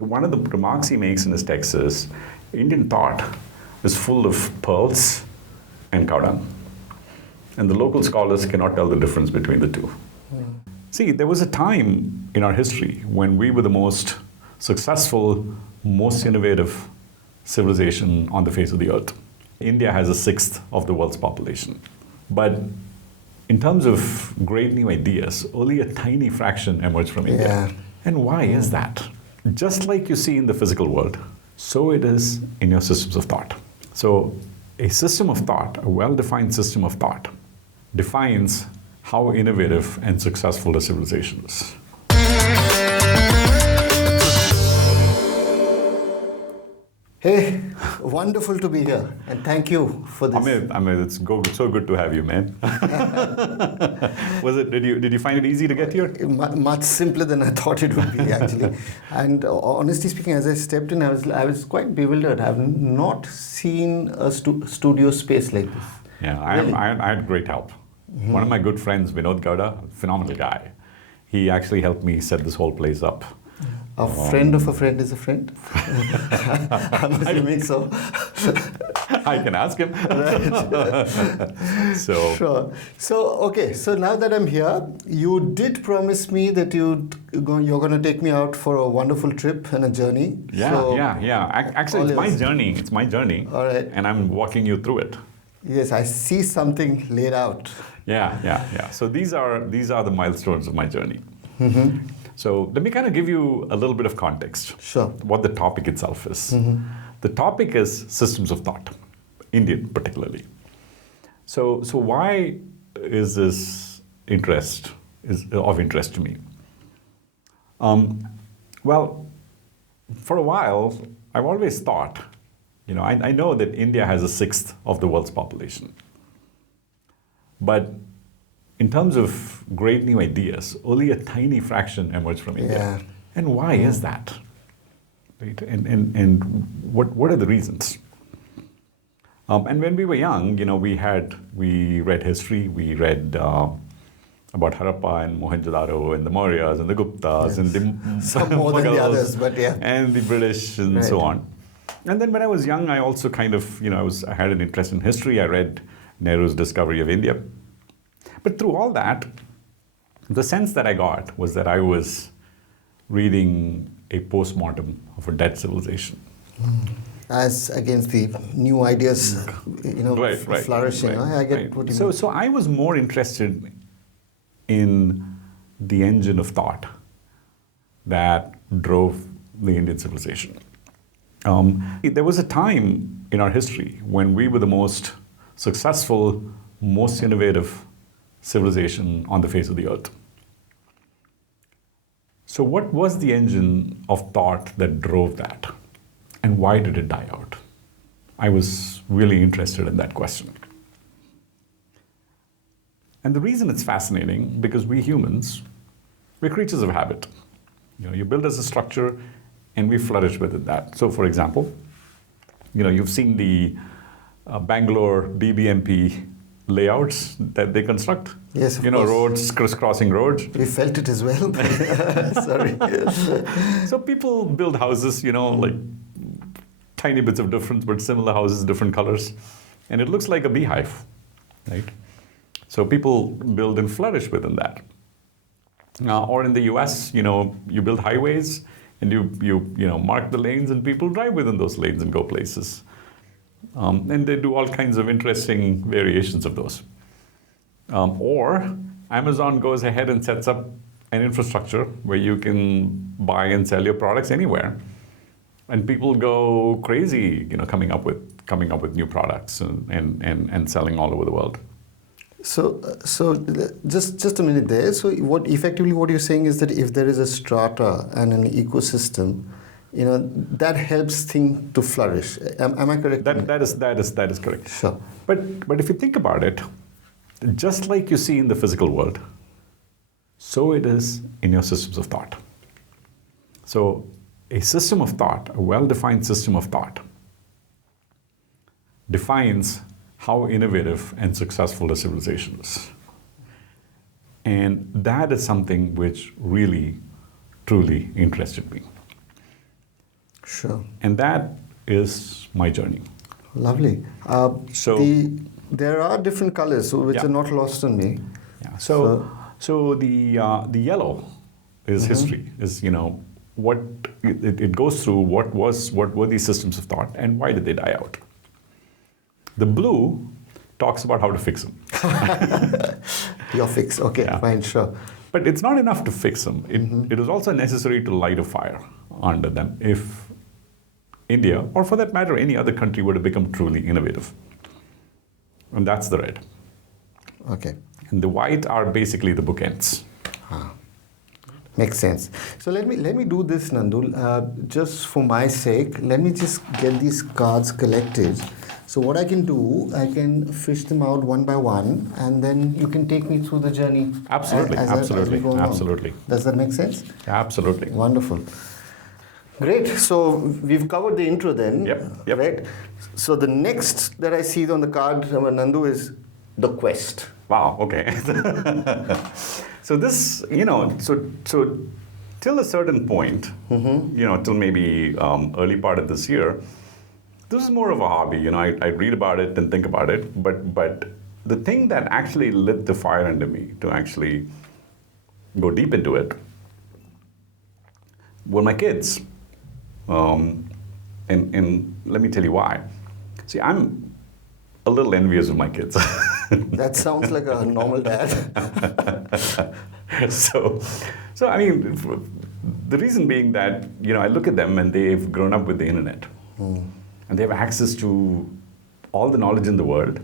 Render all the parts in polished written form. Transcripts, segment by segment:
One of the remarks he makes in his text is, Indian thought is full of pearls and cow dung. And the local scholars cannot tell the difference between the two. See, there was a time in our history when we were the most successful, most innovative civilization on the face of the earth. India has a sixth of the world's population. But in terms of great new ideas, only a tiny fraction emerged from India. And why is that? Just like you see in the physical world, so it is in your systems of thought. So a system of thought, a well-defined system of thought, defines how innovative and successful a civilization is. Hey, wonderful to be here, and thank you for this. Amit, it's so good to have you, man. Did you find it easy to get here? Much simpler than I thought it would be, actually. And honestly speaking, as I stepped in, I was quite bewildered. I've not seen a studio space like this. Yeah, Really? I had great help. One of my good friends, Vinod Gowda, phenomenal guy. He actually helped me set this whole place up. A friend of a friend is a friend? I'm assuming so. I can ask him. Right. So, Sure. So now that I'm here, you did promise me that you're going to take me out for a wonderful trip and a journey. yeah. Actually, it's my journey. All right. And I'm walking you through it. Yes, I see something laid out. Yeah. So these are the milestones of my journey. So let me kind of give you a little bit of context. Sure. What the topic itself is. The topic is systems of thought, Indian particularly. So why is this of interest to me? Well, for a while, I've always thought, I know that India has a sixth of the world's population. But in terms of great new ideas, only a tiny fraction emerged from India. And why is that? Right? And what are the reasons? And when we were young, we read history, we read about Harappa and Mohenjo-daro and the Mauryas and the Guptas and the Some more than the others, but yeah. and the British and so on. And then when I was young, I also kind of, I had an interest in history. I read Nehru's discovery of India. But through all that, the sense that I got was that I was reading a postmortem of a dead civilization. As against the new ideas, flourishing. Right. I get what you mean. So I was more interested in the engine of thought that drove the Indian civilization. There was a time in our history when we were the most successful, most innovative civilization on the face of the earth. So what was the engine of thought that drove that? And why did it die out? I was really interested in that question. And the reason it's fascinating, because we humans, we're creatures of habit. You build as a structure and we flourish within that. So for example, you've seen the Bangalore BBMP layouts that they construct. Yes, of course. Roads, crisscrossing roads. We felt it as well. Sorry. So people build houses, like tiny bits of difference, but similar houses, different colors. And it looks like a beehive, right? So people build and flourish within that. Or in the US, you build highways and you mark the lanes and people drive within those lanes and go places. And they do all kinds of interesting variations of those. Or Amazon goes ahead and sets up an infrastructure where you can buy and sell your products anywhere. And people go crazy, coming up with new products and selling all over the world. So just a minute there. So what you're saying is that if there is a strata and an ecosystem, that helps things to flourish. Am I correct? That is correct. Sure. But if you think about it, just like you see in the physical world, so it is in your systems of thought. So a system of thought, a well-defined system of thought, defines how innovative and successful a civilization is. And that is something which really, truly interested me. Sure. And that is my journey. Lovely. So- there are different colors, which Yeah. are not lost on me. Yeah. So the yellow is history. Is what it goes through. What were these systems of thought, and why did they die out? The blue talks about how to fix them. Your fix. Okay, Yeah. fine, sure. But it's not enough to fix them. It is also necessary to light a fire under them if India, or for that matter, any other country, were to become truly innovative. And that's the red. Okay. And the white are basically the bookends. Makes sense. So let me do this, Nandul. Just for my sake, let me just get these cards collected. So what I can do, I can fish them out one by one, and then you can take me through the journey. Absolutely, as absolutely, we go along. absolutely. Does that make sense? Absolutely. Wonderful. Great. So we've covered the intro then. Yep. Right. So the next that I see on the card, Nandu, is the quest. Wow, okay. So this, so till a certain point, till maybe early part of this year, this is more of a hobby. I read about it and think about it, but the thing that actually lit the fire under me to actually go deep into it were my kids. And let me tell you why. See, I'm a little envious of my kids. That sounds like a normal dad. So I mean, the reason being that, I look at them and they've grown up with the internet. And they have access to all the knowledge in the world.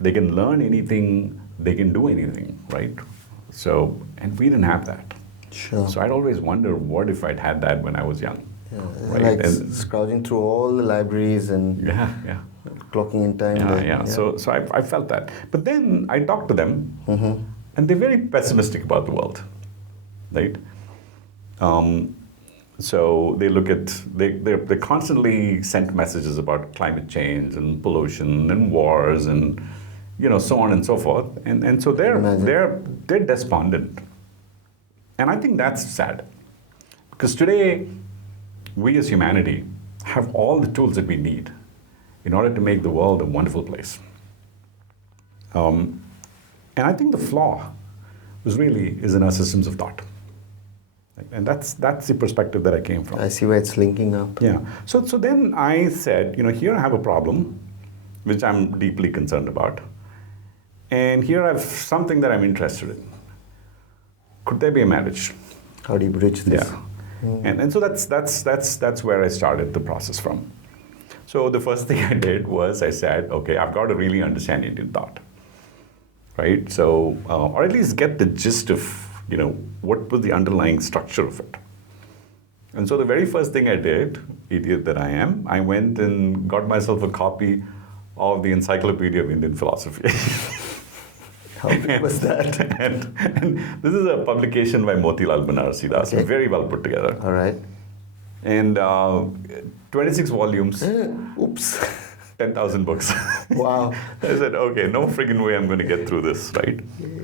They can learn anything, they can do anything, right? So, and we didn't have that. Sure. So I'd always wonder, what if I'd had that when I was young? Yeah, Right? like And- scrounging through all the libraries and Yeah. clocking in time. Yeah, there. yeah. So I felt that. But then I talked to them, and they're very pessimistic about the world, right? So they look at, they constantly sent messages about climate change and pollution and wars and, so on and so forth. And so Imagine. they're despondent. And I think that's sad. Because today, we as humanity have all the tools that we need in order to make the world a wonderful place. And I think the flaw is in our systems of thought. And that's the perspective that I came from. I see where it's linking up. Yeah. So then I said, here I have a problem, which I'm deeply concerned about. And here I have something that I'm interested in. Could there be a marriage? How do you bridge this? Yeah. And so that's where I started the process from. So the first thing I did was I said, okay, I've got to really understand Indian thought, right? So, or at least get the gist of, what was the underlying structure of it. And so the very first thing I did, idiot that I am, I went and got myself a copy of the Encyclopedia of Indian Philosophy. How big was that? and this is a publication by Motilal Banarsi Das, Okay. very well put together. All right. And 26 volumes, Oops. 10,000 books. Wow. I said, okay, no friggin' way I'm going to get through this, right?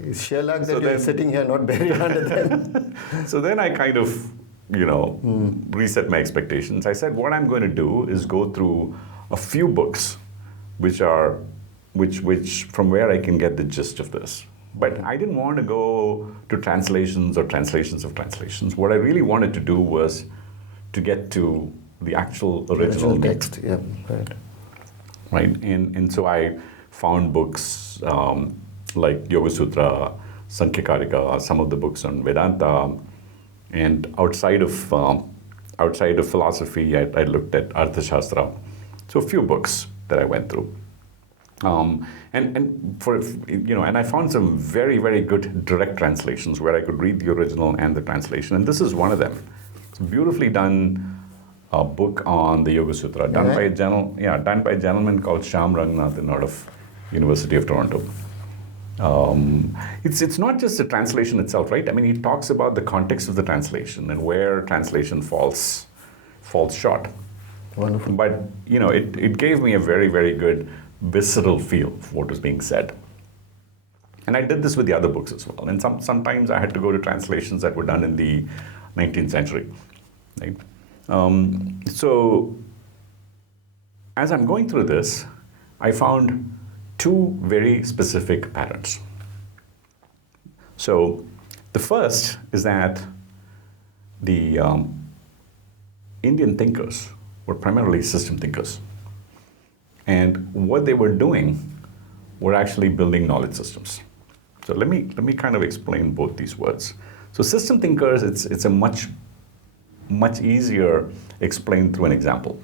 It's sheer luck So that you're then- sitting here not buried under them. So then I kind of, reset my expectations. I said, what I'm going to do is go through a few books, which from where I can get the gist of this. But I didn't want to go to translations or translations of translations. What I really wanted to do was to get to the actual original text. Yeah, right. Right? And so I found books like Yoga Sutra, Sankhya Karika, some of the books on Vedanta, and outside of philosophy, I looked at Arthashastra. So a few books that I went through. And I found some very, very good direct translations where I could read the original and the translation, and this is one of them. It's a beautifully done book on the Yoga Sutra, done by a gentleman called Shyam Rangnath out of University of Toronto. It's not just the translation itself, right? I mean, he talks about the context of the translation and where translation falls short. Wonderful. But it gave me a very, very good visceral feel of what was being said. And I did this with the other books as well. And sometimes I had to go to translations that were done in the 19th century, right? So as I'm going through this, I found two very specific patterns. So the first is that the Indian thinkers were primarily system thinkers. And what they were doing were actually building knowledge systems. So let me kind of explain both these words. So system thinkers, it's a much easier explained through an example.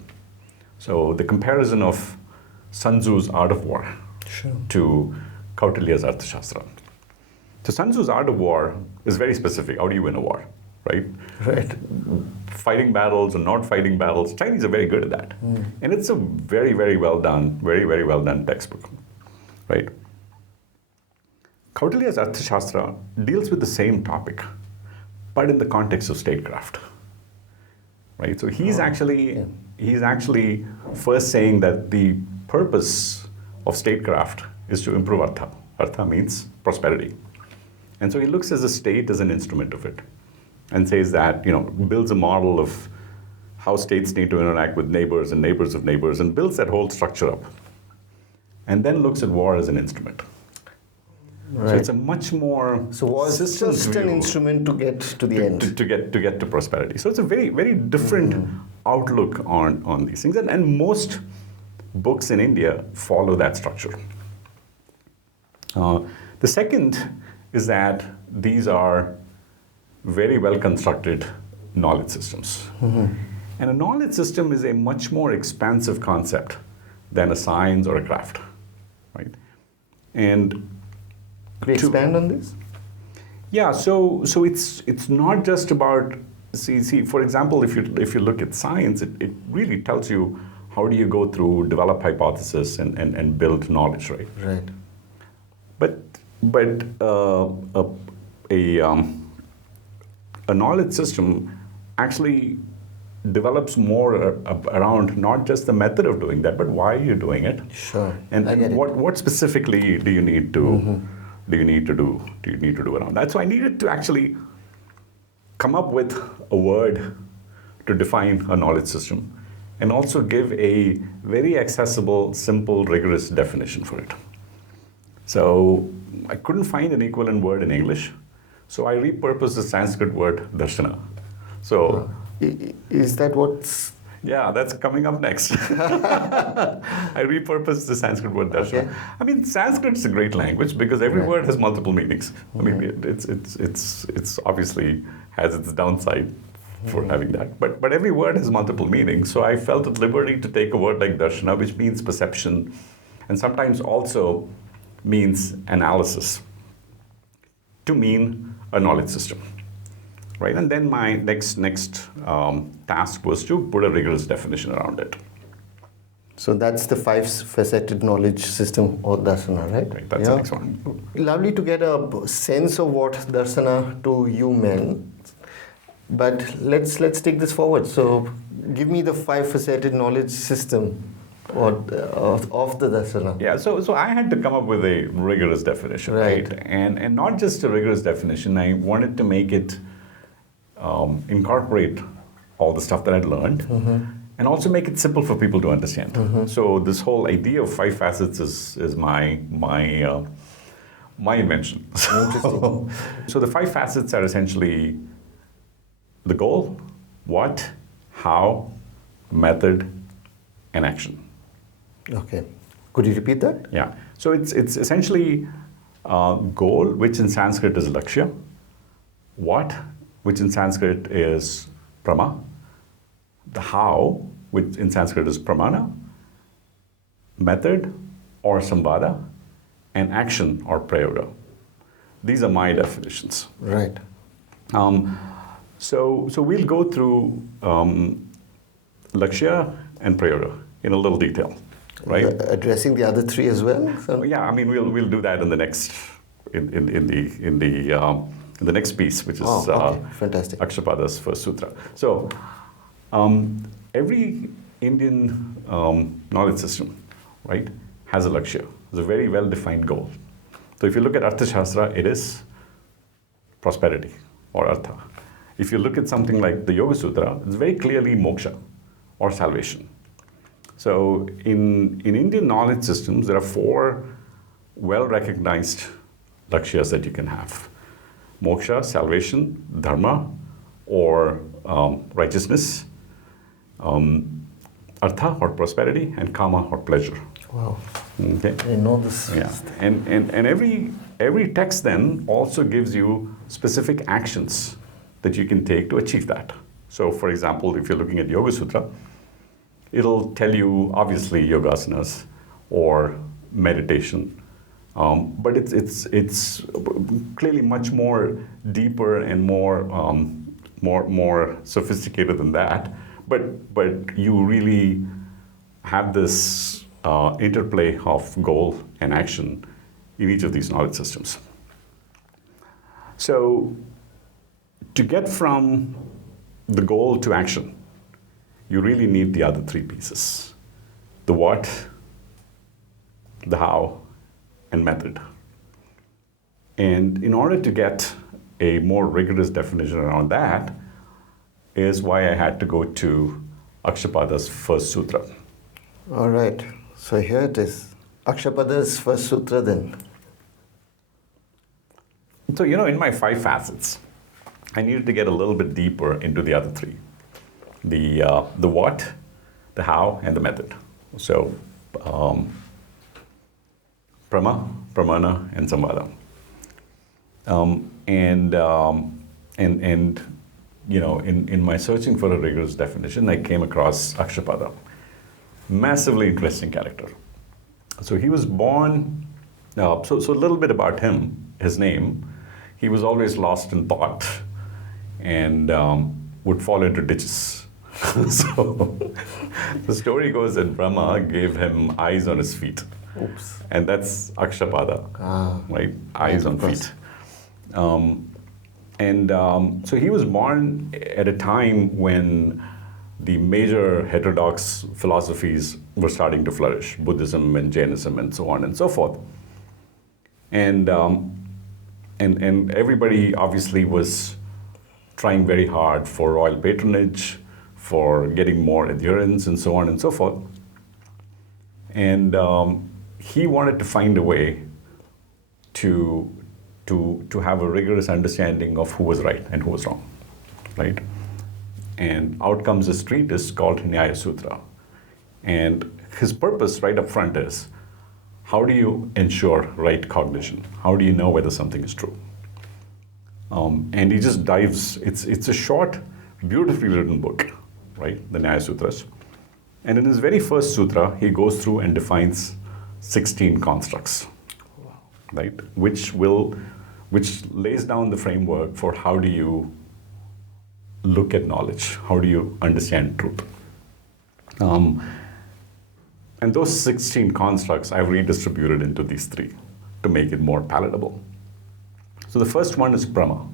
So the comparison of Sun Tzu's Art of War to Kautilya's Arthashastra. So Sun Tzu's Art of War is very specific. How do you win a war, right? Right. Fighting battles or not fighting battles. Chinese are very good at that. And it's a very, very well done, very well done textbook, right? Kautilya's Arthashastra deals with the same topic, but in the context of statecraft, right? So he's actually first saying that the purpose of statecraft is to improve artha. Artha means prosperity. And so he looks at the state as an instrument of it and says that, builds a model of how states need to interact with neighbors and neighbors of neighbors and builds that whole structure up. And then looks at war as an instrument. Right. So it's a much more war is just an instrument to get to the end. To get to prosperity. So it's a very, very different outlook on these things. And most books in India follow that structure. The second is that these are very well constructed knowledge systems. And a knowledge system is a much more expansive concept than a science or a craft, right? And could you expand on this? Yeah, so it's not just about see. For example, if you look at science, it really tells you how do you go through, develop hypothesis, and build knowledge, right? Right. But a knowledge system actually develops more around not just the method of doing that, but why you're doing it. Sure. And what specifically do you need to do around that? So I needed to actually come up with a word to define a knowledge system and also give a very accessible, simple, rigorous definition for it. So I couldn't find an equivalent word in English, so I repurposed the Sanskrit word darshana. So is that what's... Yeah, that's coming up next. I repurposed the Sanskrit word darshana. Okay. I mean, Sanskrit's a great language because every word has multiple meanings. I mean, it's obviously has its downside for having that, but every word has multiple meanings. So I felt at liberty to take a word like darshana, which means perception, and sometimes also means analysis, to mean a knowledge system, right? And then my next task was to put a rigorous definition around it. So that's the five-faceted knowledge system or darsana, right? Right, that's the next one. Lovely to get a sense of what darsana to you meant, but let's take this forward. So give me the five-faceted knowledge system of the darsana. Yeah, so I had to come up with a rigorous definition, right? And not just a rigorous definition, I wanted to make it incorporate all the stuff that I'd learned, and also make it simple for people to understand. So this whole idea of five facets is my invention. Interesting. So the five facets are essentially the goal, what, how, method, and action. Okay. Could you repeat that? Yeah. So it's essentially goal, which in Sanskrit is lakshya, what, which in Sanskrit is prama, the how, which in Sanskrit is pramana, method or samvada, and action or prayoga. These are my definitions. Right. So we'll go through lakshya and prayoga in a little detail, right? Addressing the other three as well. So. Yeah, I mean we'll do that in the next in the next piece, which is fantastic. Akshapada's first sutra. So every Indian knowledge system, right, has a lakshya. It's a very well-defined goal. So if you look at Arthashastra, it is prosperity or artha. If you look at something like the Yoga Sutra, it's very clearly moksha or salvation. So in Indian knowledge systems, there are 4 well-recognized lakshyas that you can have. Moksha, salvation, dharma, or righteousness, artha or prosperity, and kama or pleasure. Wow. Okay. I know this. Yeah. And every text then also gives you specific actions that you can take to achieve that. So for example, if you're looking at Yoga Sutra, it'll tell you obviously yogasanas or meditation, but it's clearly much more deeper and more sophisticated than that. But you really have this interplay of goal and action in each of these knowledge systems. So to get from the goal to action, you really need the other 3 pieces: the what, the how, and method. And in order to get a more rigorous definition around that is why I had to go to Akshapada's first sutra. All right. So here it is. Akshapada's first sutra then. So, in my 5 facets, I needed to get a little bit deeper into the other 3. The what, the how, and the method. So, prama, pramana, and samvada. In my searching for a rigorous definition, I came across Akshapada. Massively interesting character. So he was born, so a little bit about him, his name. He was always lost in thought and would fall into ditches. So the story goes that Brahma gave him eyes on his feet. Oops. And that's Akshapada, right? Eyes on feet. So he was born at a time when the major heterodox philosophies were starting to flourish, Buddhism and Jainism and so on and so forth. And everybody obviously was trying very hard for royal patronage, for getting more adherents and so on and so forth. And he wanted to find a way to have a rigorous understanding of who was right and who was wrong, right? And out comes this treatise called Nyaya Sutra. And his purpose right up front is, how do you ensure right cognition? How do you know whether something is true? And he just dives, it's a short, beautifully written book, right? The Nyaya Sutras. And in his very first sutra, he goes through and defines 16 constructs, right? Which lays down the framework for how do you look at knowledge, how do you understand truth. And those 16 constructs I've redistributed into these 3 to make it more palatable. So the first one is Brahma,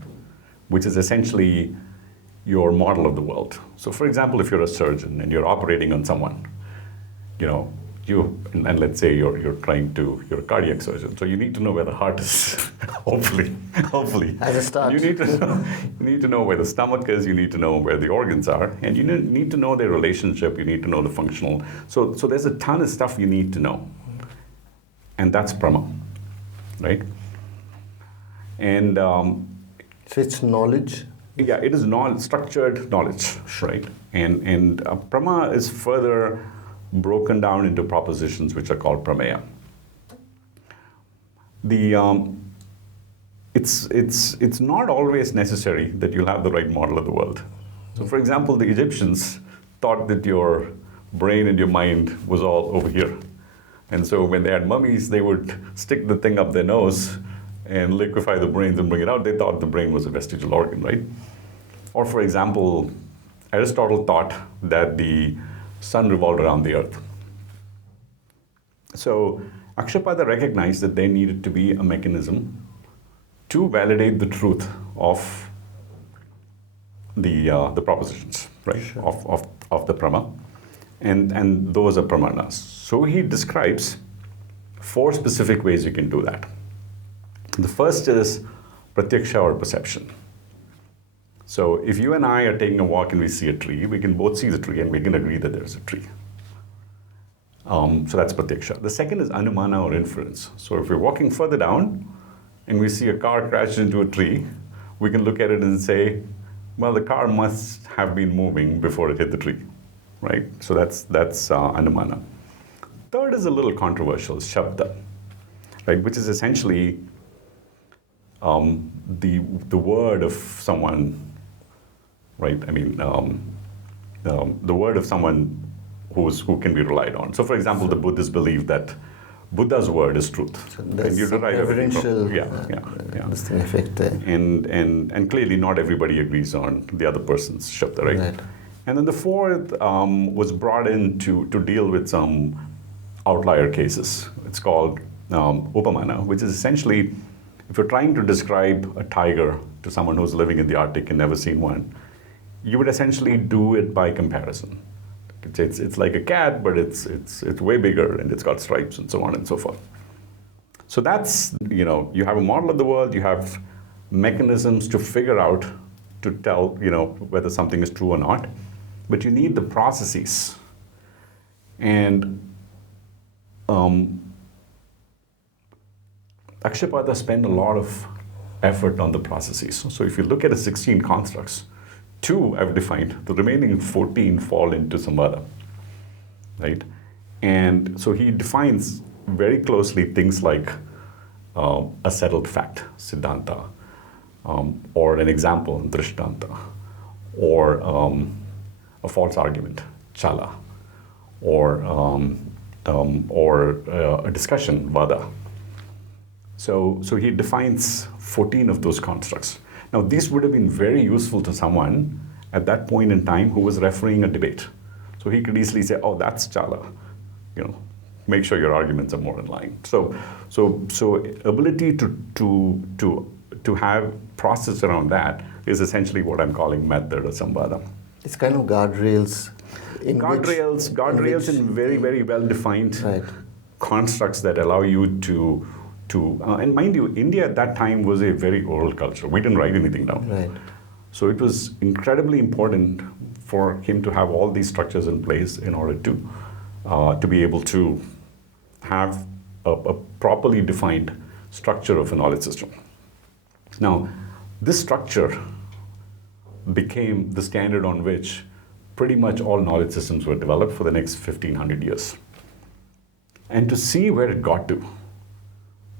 which is essentially your model of the world. So for example, if you're a surgeon and you're operating on someone, and let's say you're a cardiac surgeon, so you need to know where the heart is, hopefully. As a start. You need to know where the stomach is, you need to know where the organs are, and you need to know their relationship, you need to know the functional. So there's a ton of stuff you need to know. And that's Brahma, right? And so it's knowledge? Yeah, it is structured knowledge, right? And Brahma is further broken down into propositions which are called prameya. It's not always necessary that you'll have the right model of the world. So for example, the Egyptians thought that your brain and your mind was all over here. And so when they had mummies, they would stick the thing up their nose and liquefy the brains and bring it out. They thought the brain was a vestigial organ, right? Or for example, Aristotle thought that the sun revolved around the earth. So Akshapada recognized that there needed to be a mechanism to validate the truth of the propositions, right? Sure. Of the prama, and those are pramanas. So he describes 4 specific ways you can do that. The first is pratyaksha or perception. So if you and I are taking a walk and we see a tree, we can both see the tree and we can agree that there's a tree. So that's pratyaksha. The second is anumana or inference. So if we're walking further down and we see a car crash into a tree, we can look at it and say, well, the car must have been moving before it hit the tree, right? So that's anumana. Third is a little controversial, shabda, right? Which is essentially the word of someone, right? I mean, the word of someone who can be relied on. So, for example, the Buddhists believe that Buddha's word is truth. So there's you some derive everything from, reverential this thing effect there. And clearly not everybody agrees on the other person's shabda, right? And then the fourth was brought in to deal with some outlier cases. It's called upamana, which is essentially, if you're trying to describe a tiger to someone who's living in the Arctic and never seen one, you would essentially do it by comparison. It's like a cat, but it's way bigger and it's got stripes and so on and so forth. So that's, you have a model of the world, you have mechanisms to figure out, to tell, whether something is true or not, but you need the processes. And Akshapada spent a lot of effort on the processes. So if you look at the 16 constructs, 2 I've defined, the remaining 14 fall into Samvada, right? And so he defines very closely things like a settled fact, siddhanta, or an example, drishtanta, or a false argument, chala, or a discussion, vada. So he defines 14 of those constructs. Now, these would have been very useful to someone at that point in time who was refereeing a debate. So he could easily say, oh, that's chala. Make sure your arguments are more in line. So ability to have process around that is essentially what I'm calling method or samvada. It's kind of guardrails. Guardrails in very, very well-defined constructs that allow you to and mind you, India at that time was a very oral culture. We didn't write anything down. Right. So it was incredibly important for him to have all these structures in place in order to be able to have a properly defined structure of a knowledge system. Now, this structure became the standard on which pretty much all knowledge systems were developed for the next 1500 years. And to see where it got to,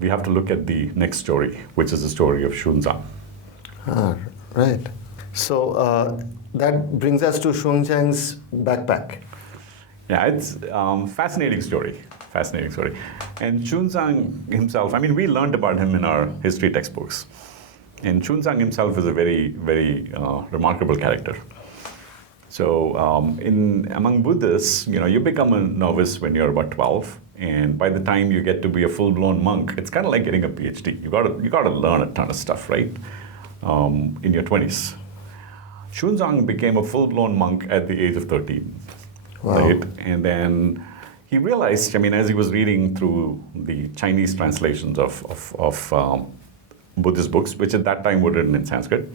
we have to look at the next story, which is the story of Hsüan-tsang. Right. So that brings us to Xuanzang's backpack. Yeah, it's fascinating story. And Hsüan-tsang himself, we learned about him in our history textbooks. And Hsüan-tsang himself is a very, very remarkable character. So among Buddhists, you become a novice when you're about 12. And by the time you get to be a full-blown monk, it's kind of like getting a PhD. You got to learn a ton of stuff, right? In your 20s. Hsüan-tsang became a full-blown monk at the age of 13. Wow. Right? And then he realized, as he was reading through the Chinese translations of Buddhist books, which at that time were written in Sanskrit,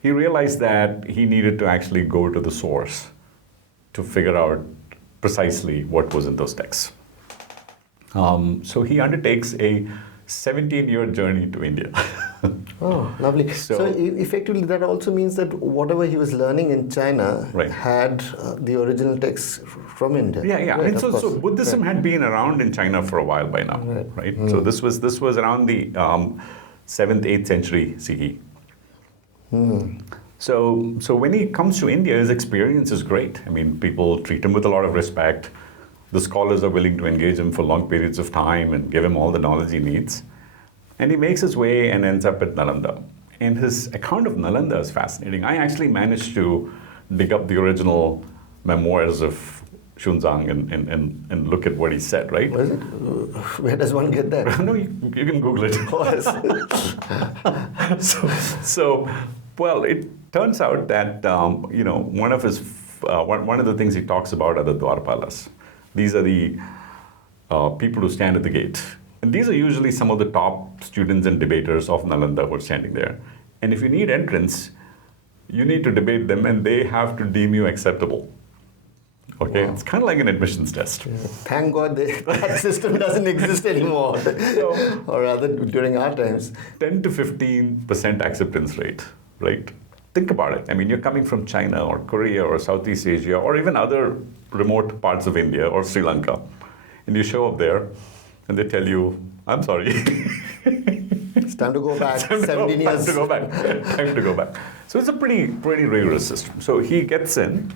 he realized that he needed to actually go to the source to figure out precisely what was in those texts. So he undertakes a 17-year journey to India. Oh, lovely. So effectively that also means that whatever he was learning in China had the original texts from India. Yeah. Right, so Buddhism had been around in China for a while by now, right? So this was around the 7th, 8th century CE. So when he comes to India, his experience is great. People treat him with a lot of respect. The scholars are willing to engage him for long periods of time and give him all the knowledge he needs. And he makes his way and ends up at Nalanda. And his account of Nalanda is fascinating. I actually managed to dig up the original memoirs of Xuanzang and look at what he said, right? What is it? Where does one get that? No, you can Google it. Well, it turns out that one of the things he talks about are the Dwarpalas. These are the people who stand at the gate. And these are usually some of the top students and debaters of Nalanda who are standing there. And if you need entrance, you need to debate them and they have to deem you acceptable. Okay, it's kind of like an admissions test. Yeah. Thank God that system doesn't exist anymore. Or rather, during our times. 10 to 15% acceptance rate, right? Think about it. I mean, you're coming from China or Korea or Southeast Asia or even other remote parts of India or Sri Lanka, and you show up there and they tell you, I'm sorry. It's time to go back. 17 years. Time to go back. Time to go back. So it's a pretty rigorous system. So he gets in,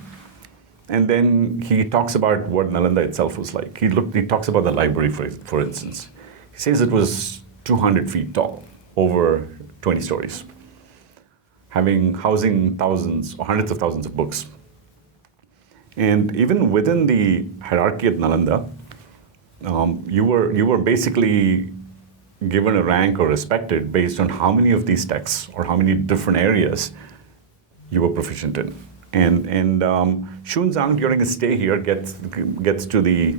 and then he talks about what Nalanda itself was like. He talks about the library, for instance. He says it was 200 feet tall, over 20 stories, housing thousands or hundreds of thousands of books. And even within the hierarchy at Nalanda, you were basically given a rank or respected based on how many of these texts or how many different areas you were proficient in. And Hsüan-tsang during his stay here gets to the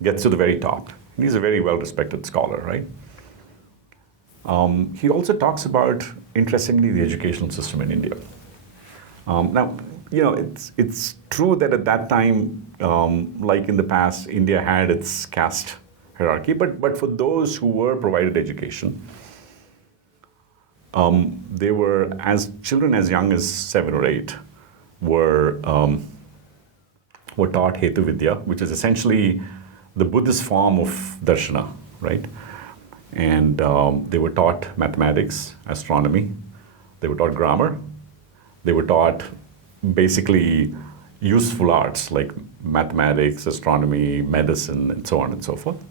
very top. And he's a very well-respected scholar, right? He also talks about, interestingly, the educational system in India. Now, it's true that at that time, like in the past, India had its caste hierarchy, but for those who were provided education, they were, as children as young as 7 or 8, were taught Hetu Vidya, which is essentially the Buddhist form of darshana, right? And they were taught mathematics, astronomy, they were taught grammar, they were taught basically useful arts like mathematics, astronomy, medicine, and so on and so forth.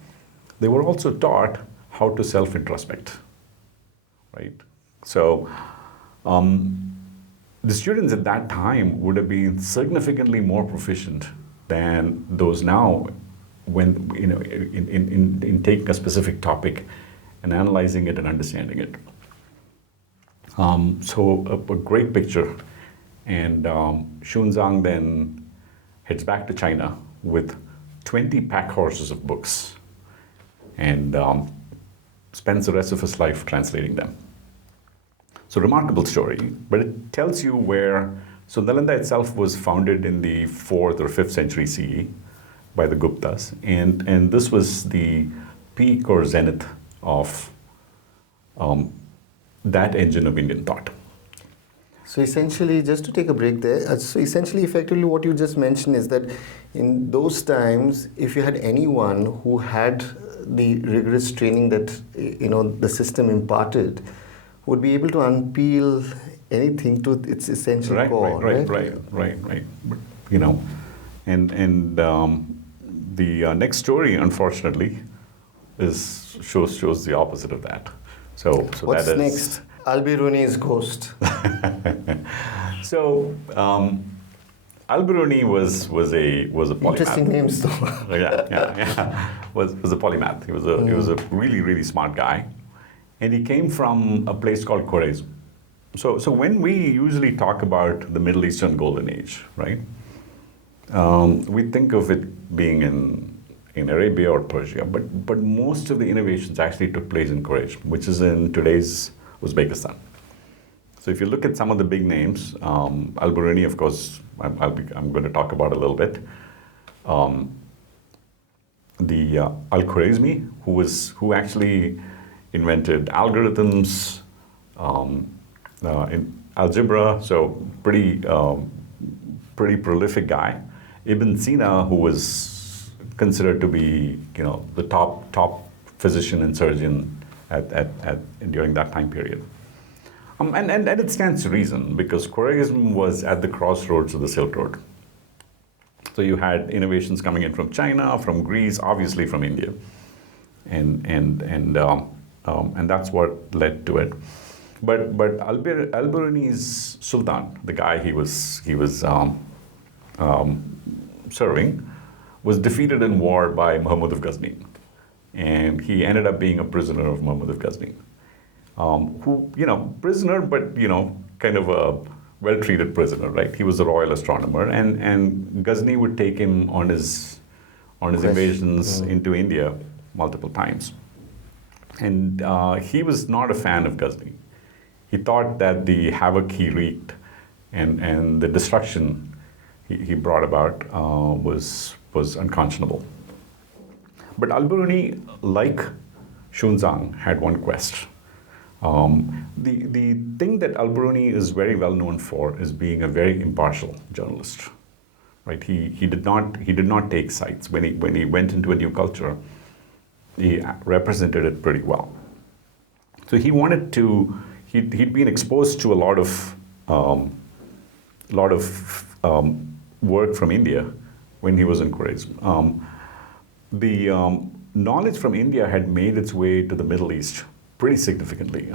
They were also taught how to self-introspect, right? So the students at that time would have been significantly more proficient than those now when, in taking a specific topic and analyzing it and understanding it. So a great picture. And Hsüan-tsang then heads back to China with 20 pack horses of books and spends the rest of his life translating them. So remarkable story, but it tells you where, so Nalanda itself was founded in the 4th or 5th century CE by the Guptas, and this was the peak or zenith of that engine of Indian thought. So essentially, just to take a break there, so essentially, effectively what you just mentioned is that in those times, if you had anyone who had the rigorous training that, the system imparted, would be able to unpeel anything to its essential core. Right. But, the next story, unfortunately, shows the opposite of that. So what's that is next? Albiruni's ghost. So Albiruni was a polymath. Interesting names, though. Yeah. Was a polymath. He was a really, really smart guy, and he came from a place called Khwarezm. So when we usually talk about the Middle Eastern Golden Age, right? We think of it being in Arabia or Persia, but most of the innovations actually took place in Khwarezm, which is in today's Uzbekistan. So if you look at some of the big names, Albiruni, of course, I'm going to talk about a little bit. The Al-Khwarizmi, who actually invented algorithms, in algebra, so pretty prolific guy. Ibn Sina, who was considered to be the top physician and surgeon during that time period. And it stands to reason, because Khwarezm was at the crossroads of the Silk Road. So you had innovations coming in from China, from Greece, obviously from India, and that's what led to it. But Albiruni's Sultan, the guy he was serving, was defeated in war by Muhammad of Ghazni, and he ended up being a prisoner of Muhammad of Ghazni. Prisoner, but kind of a well-treated prisoner, right? He was a royal astronomer, and Ghazni would take him on his invasions into India multiple times. And he was not a fan of Ghazni. He thought that the havoc he wreaked and the destruction he brought about was unconscionable. But Albiruni, like Hsüan-tsang, had one quest. The thing that Albiruni is very well known for is being a very impartial journalist. Right? He did not take sides. When he went into a new culture, he represented it pretty well. So he wanted to. He'd been exposed to a lot of work from India when he was in Khwarezm. The knowledge from India had made its way to the Middle East pretty significantly.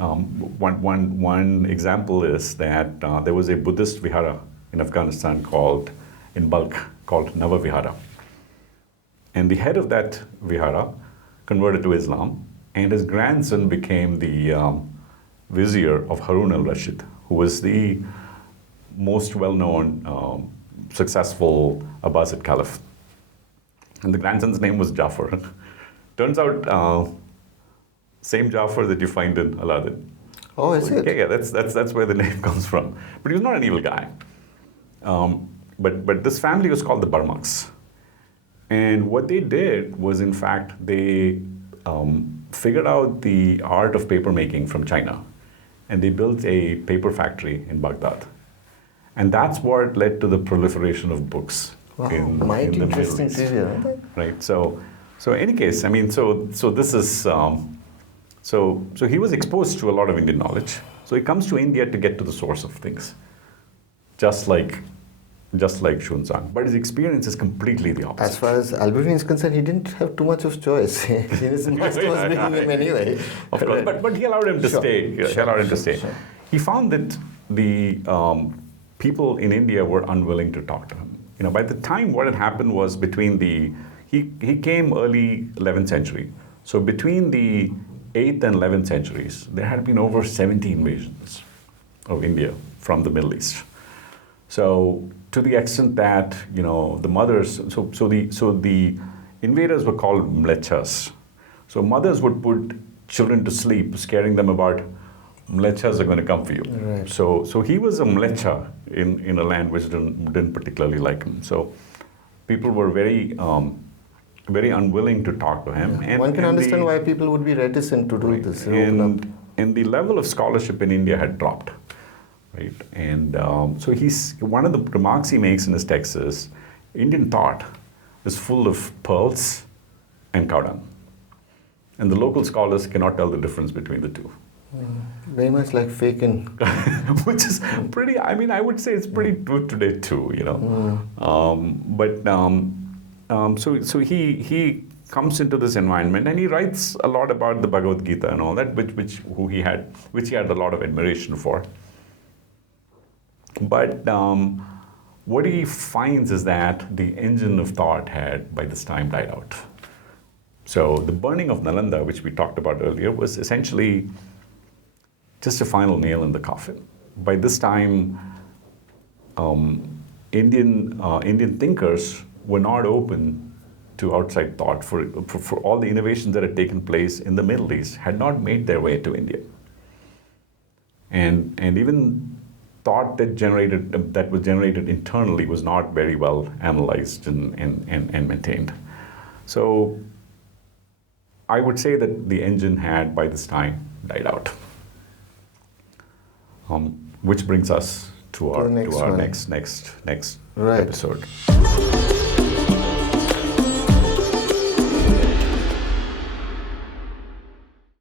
One example is that there was a Buddhist vihara in Afghanistan called Nava Vihara. And the head of that vihara converted to Islam, and his grandson became the vizier of Harun al-Rashid, who was the most well-known, successful Abbasid caliph. And the grandson's name was Jafar. Turns out, same Jafar that you find in Aladdin. Oh, is it? Yeah, that's where the name comes from. But he was not an evil guy. But this family was called the Barmaks. And what they did was, in fact, they figured out the art of paper making from China. And they built a paper factory in Baghdad. And that's what led to the proliferation of books in the Middle East. Right. So in any case, I mean, so this is so he was exposed to a lot of Indian knowledge. So he comes to India to get to the source of things, just like Hsüan-tsang. But his experience is completely the opposite. As far as Albiruni is concerned, he didn't have too much of choice. His master was bringing him anyway. Of course, but he allowed him to stay. He allowed him to stay. Sure. He found that the people in India were unwilling to talk to him. You know, by the time what had happened was he came early 11th century. So between the 8th and 11th centuries, there had been over 70 invasions of India from the Middle East. So to the extent that, you know, the mothers, so the invaders were called mlechas. So mothers would put children to sleep, scaring them about mlechas are going to come for you. Right. So he was a mlecha in a land which didn't particularly like him. So people were very unwilling to talk to him. Yeah. And, one can understand why people would be reticent to do this. And the level of scholarship in India had dropped. Right, and so one of the remarks he makes in his text is, Indian thought is full of pearls and cow dung, and the local scholars cannot tell the difference between the two. Very much like Faken. Which is pretty. I mean, I would say it's pretty good today too. You know, so he comes into this environment and he writes a lot about the Bhagavad Gita and all that, which he had a lot of admiration for. But what he finds is that the engine of thought had, by this time, died out. So the burning of Nalanda, which we talked about earlier, was essentially just a final nail in the coffin. By this time, Indian thinkers were not open to outside thought. For all the innovations that had taken place in the Middle East had not made their way to India. And even thought that was generated internally was not very well analyzed and maintained. So I would say that the engine had, by this time, died out. Which brings us to our next Right. episode.